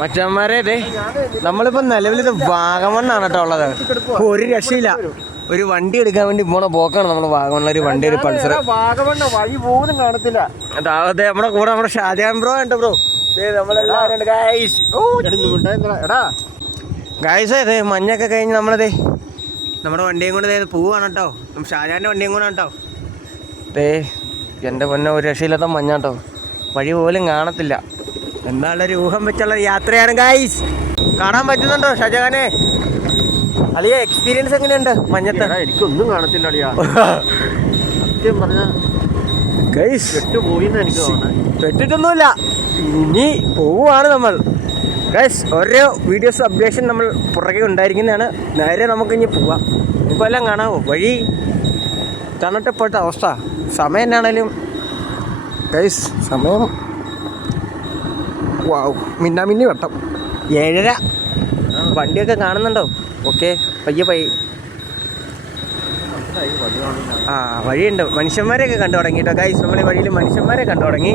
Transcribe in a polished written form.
മച്ചന്മാരെ അതെ നമ്മളിപ്പോ നിലവിലിത് വാഗമണ്ണാണ് കേട്ടോ ഉള്ളത്. ഒരു രക്ഷയില്ല. ഒരു വണ്ടി എടുക്കാൻ വേണ്ടി പോണ പോക്കാണ് നമ്മൾ വാഗമണ്ണ. ഒരു വണ്ടി, ഒരു പൾസർ. വാഗമണ്ണ വഴി പോലും കാണത്തില്ല. അതെ നമ്മുടെ കൂടെ നമ്മുടെ ഷാജാൻ ബ്രോ ഉണ്ട് ബ്രോ. നമ്മളെല്ലാവരും ഗായ്സ് അതെ മഞ്ഞൊക്കെ കഴിഞ്ഞ് നമ്മളതേ നമ്മുടെ വണ്ടിയും കൊണ്ട് പോവാണ് കേട്ടോ. ഷാജാന്റെ വണ്ടിയും കൂടെ കേട്ടോ. ദേ എൻ്റെ പൊന്നെ ഒരു രക്ഷയില്ലാത്ത മഞ്ഞാട്ടോ. വഴി പോലും കാണത്തില്ല. എന്താണൊരു ഊഹം വെച്ചുള്ള യാത്രയാണ് ഗായ്സ്. കാണാൻ പറ്റുന്നുണ്ടോ ഷാജഹാനെ? അളിയ എക്സ്പീരിയൻസ് എങ്ങനെയുണ്ട് മഞ്ഞത്ത്? എനിക്കൊന്നും കാണത്തില്ല അളിയാ. സത്യം പറഞ്ഞ ഗൈസ് പെട്ടുപോയിന്ന് എനിക്ക് തോന്നുന്നത്. പെട്ടിട്ടൊന്നുമില്ല, ഇനി പോവുകയാണ് നമ്മൾ ഗൈസ്. ഓരോ വീഡിയോസ് അപ്ഡേഷൻ നമ്മൾ പുറകെ ഉണ്ടായിരിക്കുന്നതാണ്. നേരെ നമുക്ക് ഇനി പോവാം. ഇപ്പോൾ എല്ലാം കാണാമോ വഴി? തന്നിട്ട് ഇപ്പോഴത്തെ അവസ്ഥ. സമയം എന്നാണേലും ഗൈസ് സമയം വാവ് മിന്നാമിന്നി വട്ടം 7:30. വണ്ടിയൊക്കെ കാണുന്നുണ്ടോ? ഓക്കെ പയ്യെ വഴിയുണ്ട്. മനുഷ്യന്മാരെയൊക്കെ കണ്ടു തുടങ്ങി കേട്ടോ ഗൈസ്. നമ്മൾ ഈ വഴിയിൽ മനുഷ്യന്മാരെ കണ്ടു തുടങ്ങി.